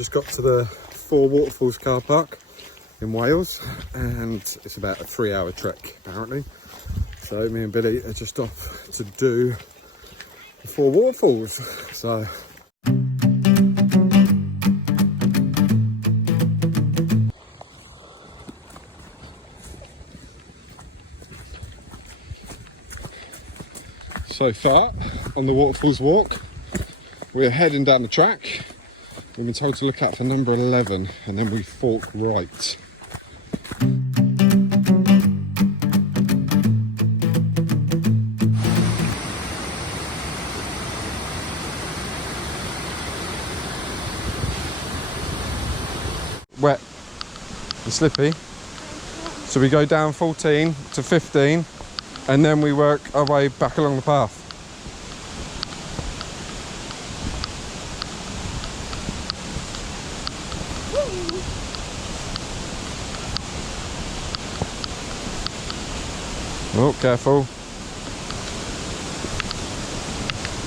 just got to the Four Waterfalls car park in Wales, and it's about a 3-hour trek apparently. So me and Billy are just off to do the Four Waterfalls. So far on the Waterfalls walk, we're heading down the track. We've been told to look out for number 11 and then we fork right. Wet and slippy, so we go down 14 to 15 and then we work our way back along the path. Oh, careful.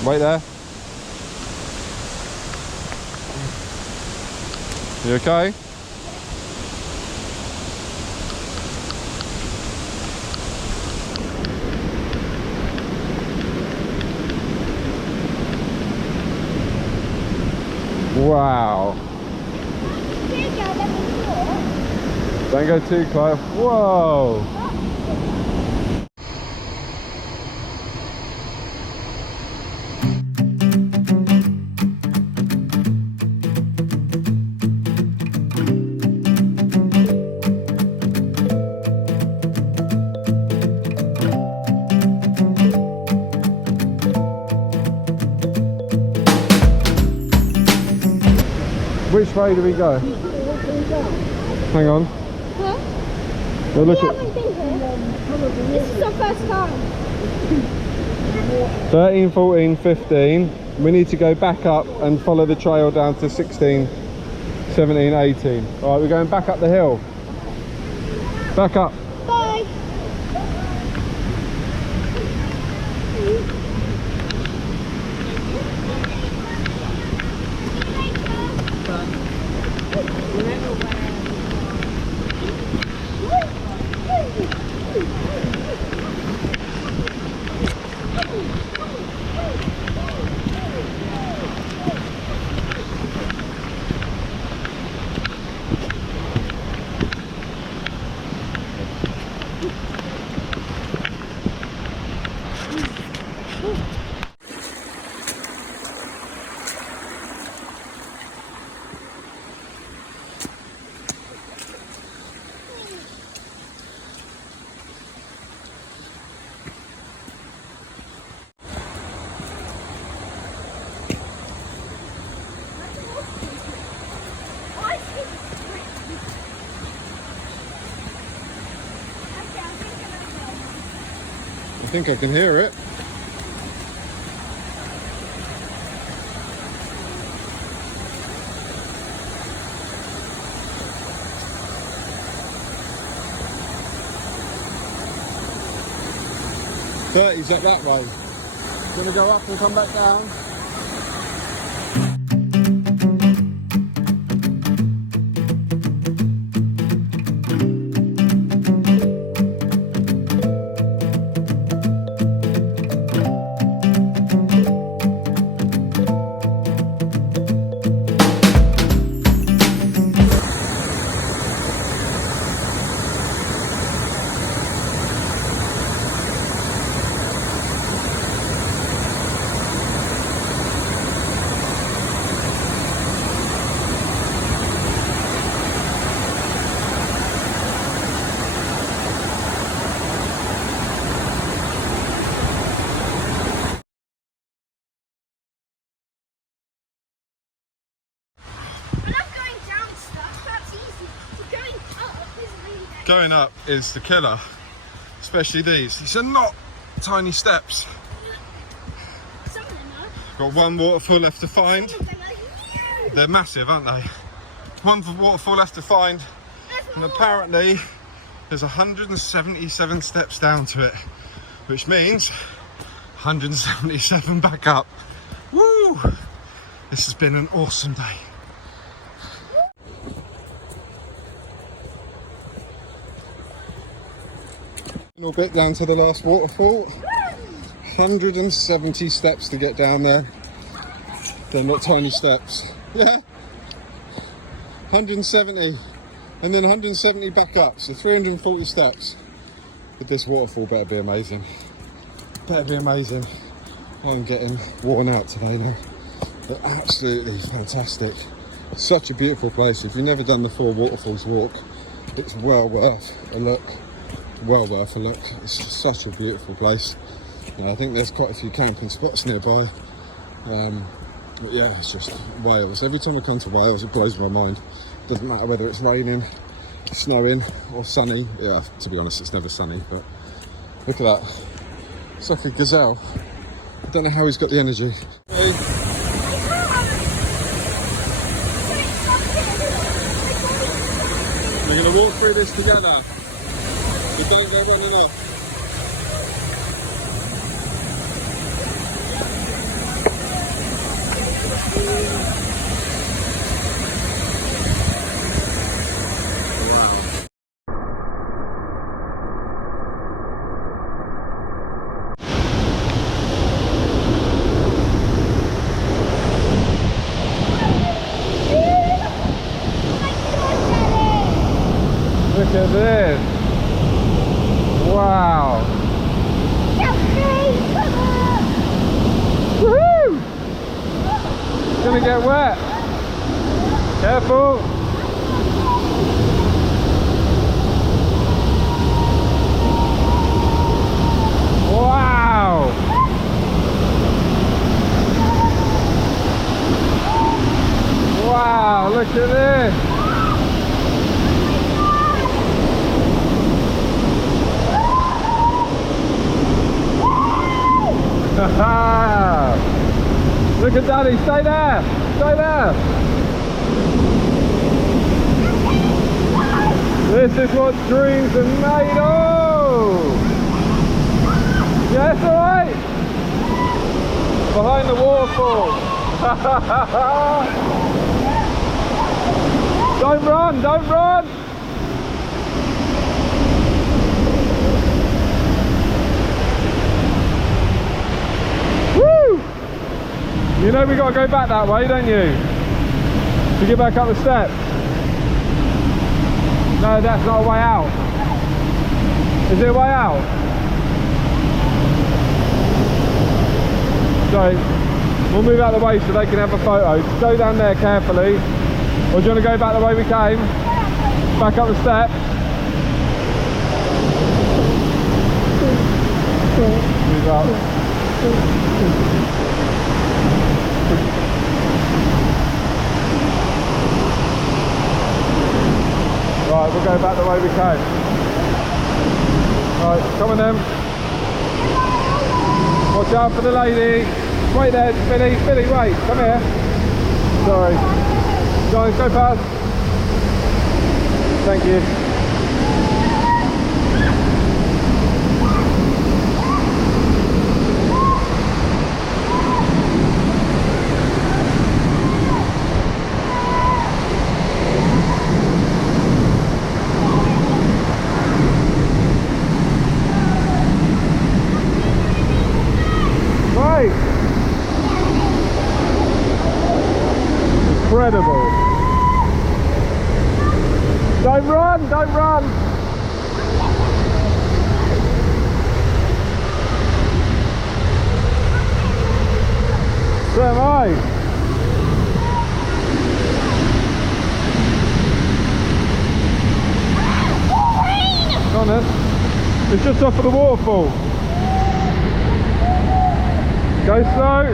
Wait there. You okay? Wow. Don't go too close. Whoa. Which way do we go? Hang on. Huh? We'll look We at haven't been here. This is our first time. 13, 14, 15. We need to go back up and follow the trail down to 16, 17, 18. Alright, we're going back up the hill. Back up. Bye. I think I can hear it. Thirty's up that way. Gonna go up and come back down. Going up is the killer, especially these. These are not tiny steps. Some of them are. Got one waterfall left to find. Some of them are huge. They're massive, aren't they? One waterfall left to find, and apparently there's 177 steps down to it, which means 177 back up. Woo! This has been an awesome day. A little bit down to the last waterfall. 170 steps to get down there. They're not tiny steps. Yeah. 170. And then 170 back up. So 340 steps. But this waterfall better be amazing. Better be amazing. I'm getting worn out today now. They're absolutely fantastic. Such a beautiful place. If you've never done the 4 waterfalls walk, it's well worth a look. Well worth a look. It's just such a beautiful place. And I think there's quite a few camping spots nearby. But yeah, it's just Wales. Every time I come to Wales, it blows my mind. Doesn't matter whether it's raining, snowing or sunny. Yeah, to be honest, it's never sunny, but look at that. It's like a gazelle. I don't know how he's got the energy. We're going to walk through this together. We don't go running off. Look at this. Wow. Woohoo! It's gonna get wet. Careful. Wow. Wow, look at this. Look at Daddy, stay there, stay there. This is what dreams are made of. Yes, alright. Behind the waterfall. Don't run, don't run. You know we got to go back that way, don't you? To get back up the steps. No, that's not a way out. Is there a way out? Sorry. We'll move out of the way so they can have a photo. Just go down there carefully. Or do you want to go back the way we came? Back up the steps. Move up. Right, we'll go back the way we came. Right, come on then. Watch out for the lady. Wait there, Billy, Billy, wait, come here. Sorry. Guys, go past. Thank you. Incredible. Don't run, don't run. So am I. Come on then. It's just off of the waterfall. Go slow.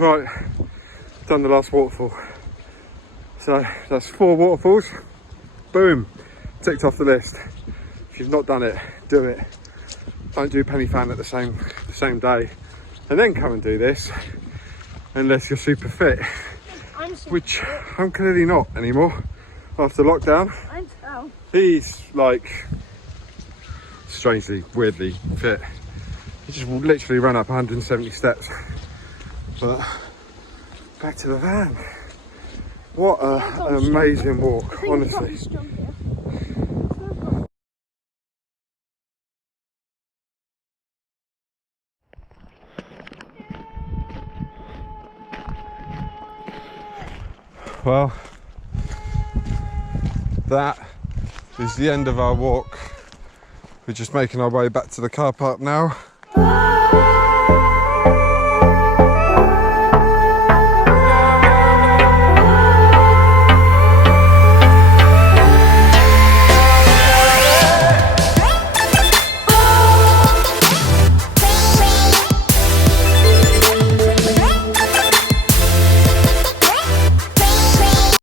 Right, done the last waterfall. So that's 4 waterfalls. Boom, ticked off the list. If you've not done it, do it. Don't do Penny Fan at the same day, and then come and do this, unless you're super fit. Which I'm clearly not anymore after lockdown. He's like strangely, weirdly fit. He just literally ran up 170 steps. But back to the van. What an amazing walk, honestly. Well, that is the end of our walk. We're just making our way back to the car park now.